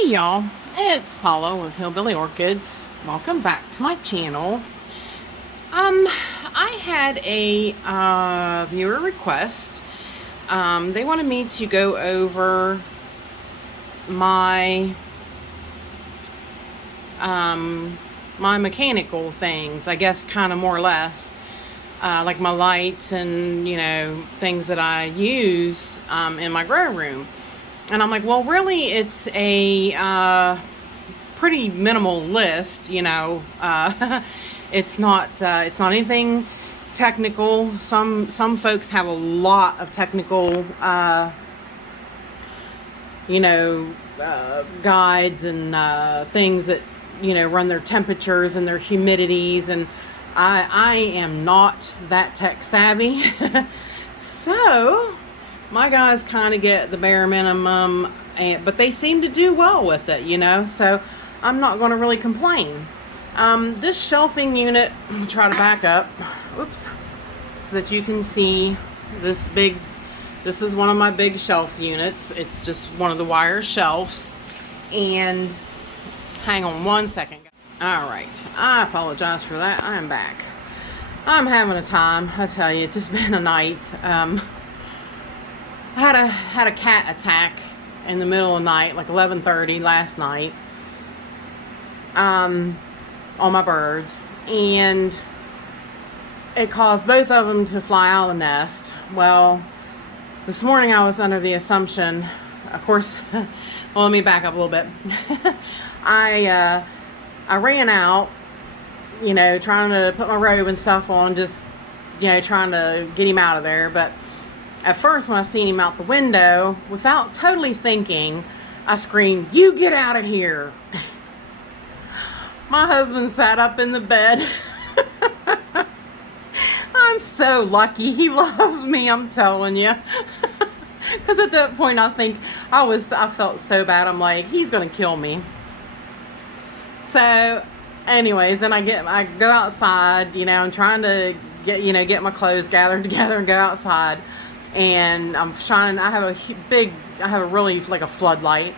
Hey y'all, it's Paula with Hillbilly Orchids. Welcome back to my channel. I had a viewer request. They wanted me to go over my my mechanical things, I guess, kind of more or less, like my lights and things that I use in my grow room. And I'm like, well, really, it's a pretty minimal list, it's not anything technical. Some folks have a lot of technical, guides and things that run their temperatures and their humidities, and I am not that tech savvy, so my guys kind of get the bare minimum, but they seem to do well with it, so I'm not going to really complain. This shelving unit, I'm try to back up, oops, so that you can see this is one of my big shelf units. It's just one of the wire shelves, and hang on one second. All right, I apologize for that. I am back. I'm having a time, I tell you. It's just been a night. I had a cat attack in the middle of the night, like 11:30 last night, on my birds, and it caused both of them to fly out of the nest. Well, this morning I was under the assumption, of course, well, let me back up a little bit. I ran out, trying to put my robe and stuff on, just, trying to get him out of there, but at first, when I seen him out the window, without totally thinking, I screamed, "You get out of here!" My husband sat up in the bed. I'm so lucky. He loves me, I'm telling you. Because at that point, I think I felt so bad. I'm like, he's gonna kill me. So, anyways, then I go outside. I'm trying to get my clothes gathered together and go outside. And I'm shining, I have a really, like a floodlight.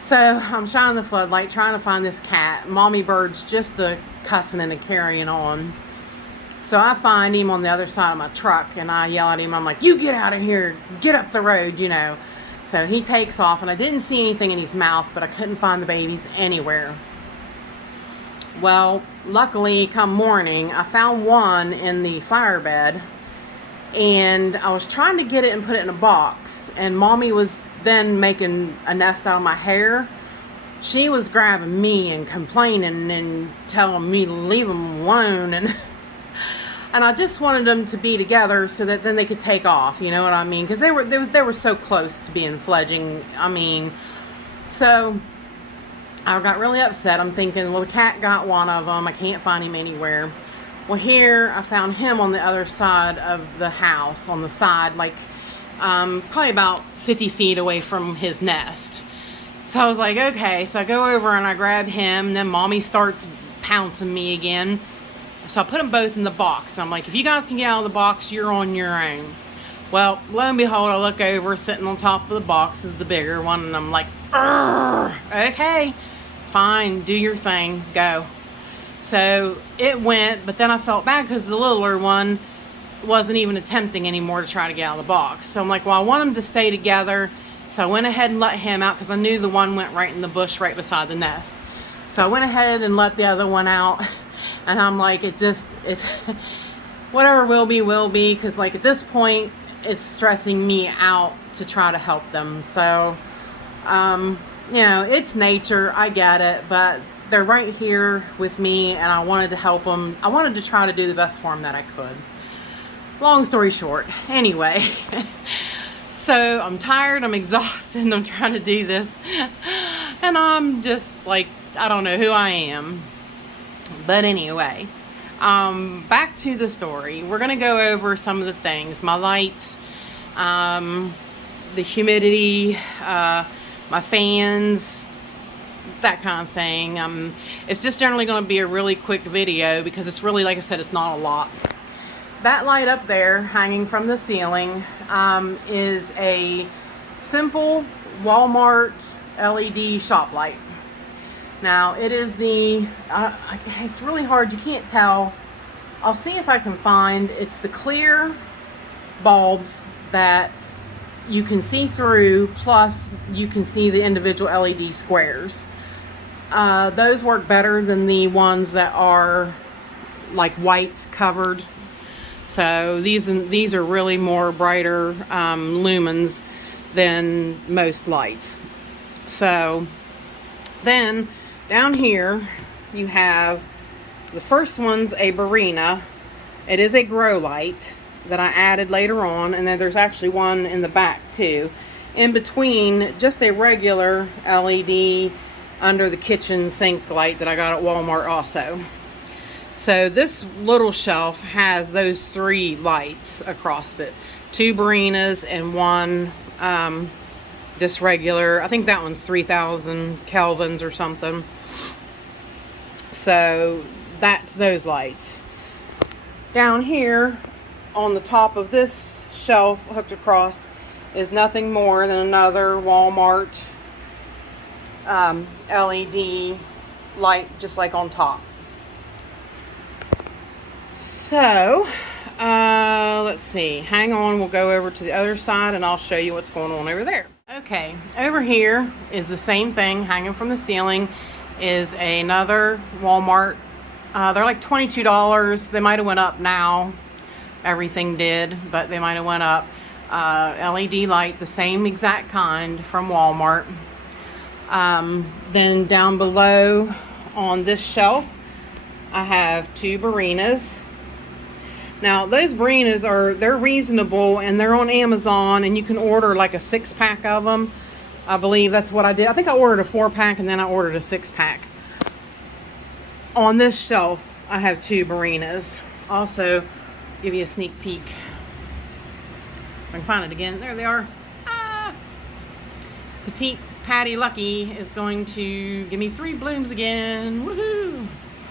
So I'm shining the floodlight, trying to find this cat. Mommy bird's just a cussing and a carrying on. So I find him on the other side of my truck, and I yell at him. I'm like, "You get out of here, get up the road," So he takes off, and I didn't see anything in his mouth, but I couldn't find the babies anywhere. Well, luckily, come morning, I found one in the flower bed. And I was trying to get it and put it in a box, and Mommy was then making a nest out of my hair. She was grabbing me and complaining and telling me to leave them alone, and I just wanted them to be together so that then they could take off, you know what I mean? Because they were so close to being fledging. So I got really upset. I'm thinking, well, the cat got one of them. I can't find him anywhere. Well, here I found him on the other side of the house, on the side, like probably about 50 feet away from his nest. So I was like, okay. So I go over and I grab him, and then Mommy starts pouncing me again. So I put them both in the box. I'm like, if you guys can get out of the box, you're on your own. Well, lo and behold, I look over, sitting on top of the box is the bigger one, and I'm like, okay, fine, do your thing, go. So it went, but then I felt bad because the littler one wasn't even attempting anymore to try to get out of the box. So I'm like, well, I want them to stay together. So I went ahead and let him out because I knew the one went right in the bush right beside the nest. So I went ahead and let the other one out. And I'm like, it's whatever will be, because like at this point, it's stressing me out to try to help them. So, it's nature. I get it, but they're right here with me, and I wanted to help them. I wanted to try to do the best for them that I could. Long story short, anyway. So I'm tired, I'm exhausted, I'm trying to do this. And I'm just like, I don't know who I am. But anyway, back to the story. We're going to go over some of the things. My lights, the humidity, my fans, that kind of thing. It's just generally going to be a really quick video because it's really, like I said, it's not a lot. That light up there hanging from the ceiling is a simple Walmart LED shop light. Now it is the, it's really hard, you can't tell. I'll see if I can find, it's the clear bulbs that you can see through, plus you can see the individual LED squares. Those work better than the ones that are like white covered. So these are really more brighter lumens than most lights. So then down here you have the first one's a Barhina. It is a grow light that I added later on, and then there's actually one in the back too. In between, just a regular LED under the kitchen sink light that I got at Walmart also. So this little shelf has those 3 lights across it. 2 Barhinas and one just regular. I think that one's 3000 kelvins or something. So that's those lights. Down here on the top of this shelf hooked across is nothing more than another Walmart LED light, just like on top. So let's see, hang on, we'll go over to the other side and I'll show you what's going on over there. Okay, over here is the same thing hanging from the ceiling. Is another Walmart, they're like $22. They might have went up now. Everything did, but they might have went up. LED light, the same exact kind from Walmart. Then down below on this shelf, I have 2 Barhinas. Now those Barhinas they're reasonable, and they're on Amazon, and you can order like a 6-pack of them. I believe that's what I did. I think I ordered a 4-pack and then I ordered a 6-pack. On this shelf, I have 2 Barhinas. Also, give you a sneak peek. If I can find it again. There they are. Ah! Petite Patty Lucky is going to give me 3 blooms again. Woohoo!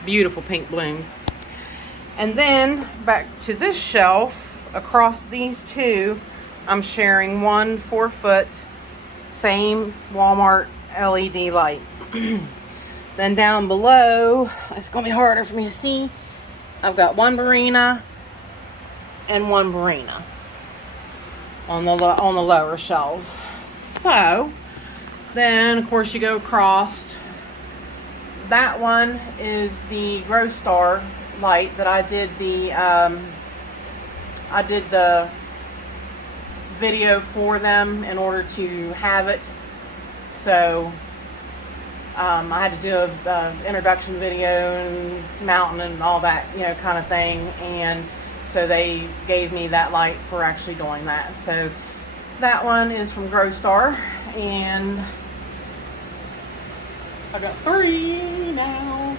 Beautiful pink blooms. And then back to this shelf, across these 2, I'm sharing one 4-foot, same Walmart LED light. Then down below, it's going to be harder for me to see. I've got 1 Barhina and 1 Barhina on the lower shelves. So then of course you go across. That one is the Grow Star light that I did the video for them in order to have it. So I had to do a introduction video and mounting and all that, you know, kind of thing, and so they gave me that light for actually doing that. So that one is from Grow Star, and I got 3 now.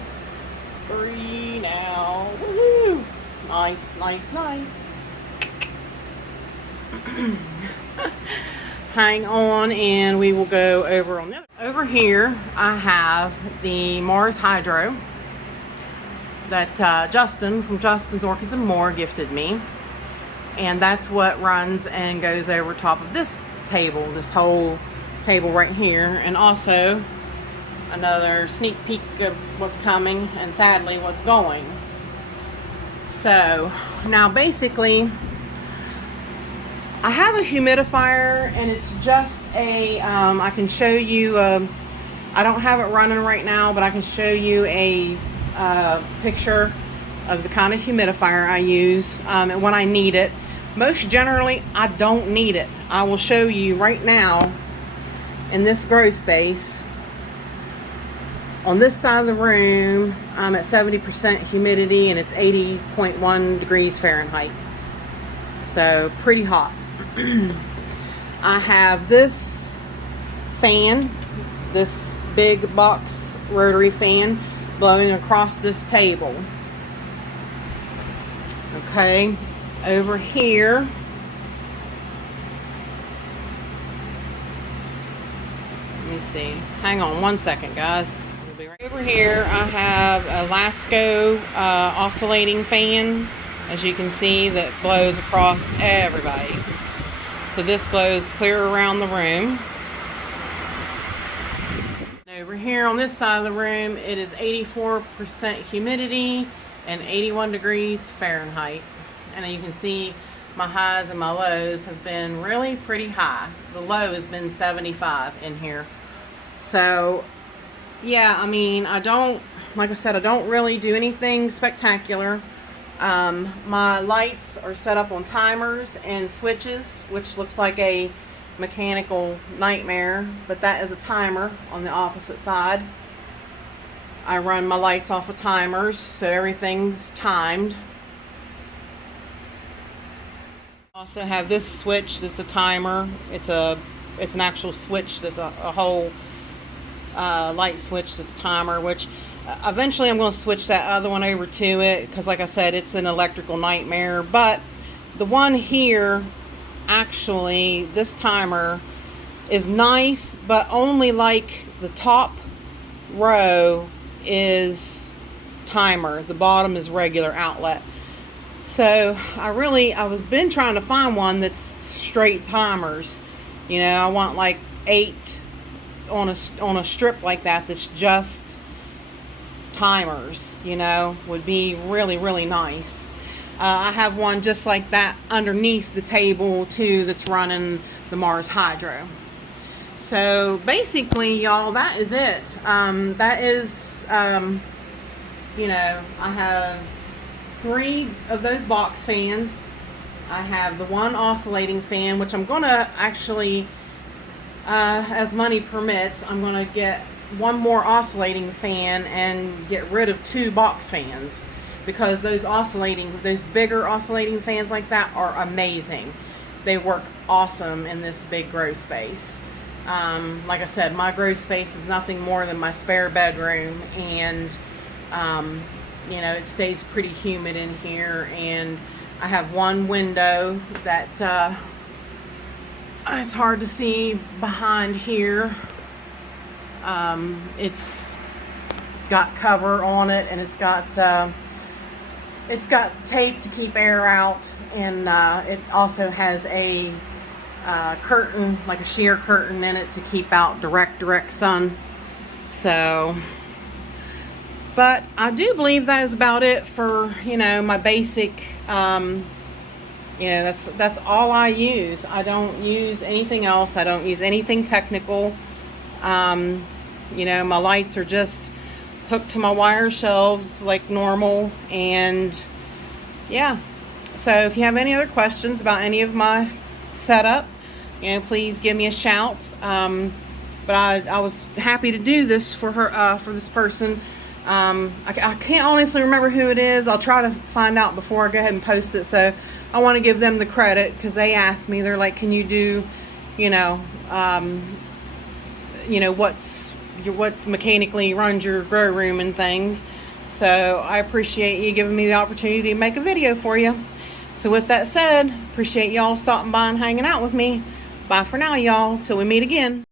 3 now. Woohoo! Nice, nice, nice. Hang on, and we will go over on the other. Over here, I have the Mars Hydro that Justin from Justin's Orchids and More gifted me, and that's what runs and goes over top of this table, this whole table right here, and also another sneak peek of what's coming and sadly what's going. So now basically I have a humidifier, and it's just a I can show you I don't have it running right now, but I can show you a picture of the kind of humidifier I use and when I need it. Most generally I don't need it. I will show you right now in this grow space. On this side of the room, I'm at 70% humidity, and it's 80.1 degrees Fahrenheit. So pretty hot. I have this fan, this big box rotary fan, blowing across this table. Okay, over here, let me see. Hang on 1 second, guys. Over here I have a Lasco oscillating fan, as you can see, that blows across everybody. So this blows clear around the room. Over here on this side of the room, it is 84% humidity and 81 degrees Fahrenheit. And you can see my highs and my lows has been really pretty high. The low has been 75 in here. So yeah, I mean, like I said, I don't really do anything spectacular. My lights are set up on timers and switches, which looks like a mechanical nightmare, but that is a timer on the opposite side. I run my lights off of timers, so everything's timed. I also have this switch that's a timer. It's an actual switch that's a whole light switch that's timer, which eventually I'm going to switch that other one over to it, because like I said, it's an electrical nightmare. But the one here, actually, this timer is nice, but only like the top row is timer, the bottom is regular outlet. So I've been trying to find one that's straight timers. You know, I want like 8 on a strip like that that's just timers, you know, would be really, really nice. I have one just like that underneath the table too that's running the Mars Hydro. So basically, y'all, that is it. That is, you know, I have 3 of those box fans. I have the one oscillating fan, which I'm gonna actually, as money permits, I'm gonna get one more oscillating fan and get rid of 2 box fans, because those bigger oscillating fans like that are amazing. They work awesome in this big grow space. Like I said, my grow space is nothing more than my spare bedroom, and you know, it stays pretty humid in here, and I have one window that it's hard to see behind here. It's got cover on it, and it's got tape to keep air out, and it also has a curtain, like a sheer curtain in it to keep out direct sun. So, but I do believe that is about it for, you know, my basic, you know, that's all I use. I don't use anything else. I don't use anything technical. You know, my lights are just hooked to my wire shelves like normal, and yeah. So if you have any other questions about any of my setup, you know, please give me a shout. But I was happy to do this for her, for this person. I can't honestly remember who it is. I'll try to find out before I go ahead and post it. So I want to give them the credit, because they asked me, they're like, can you do, you know, what mechanically runs your grow room and things. So I appreciate you giving me the opportunity to make a video for you. So with that said, appreciate y'all stopping by and hanging out with me. Bye for now, y'all, till we meet again.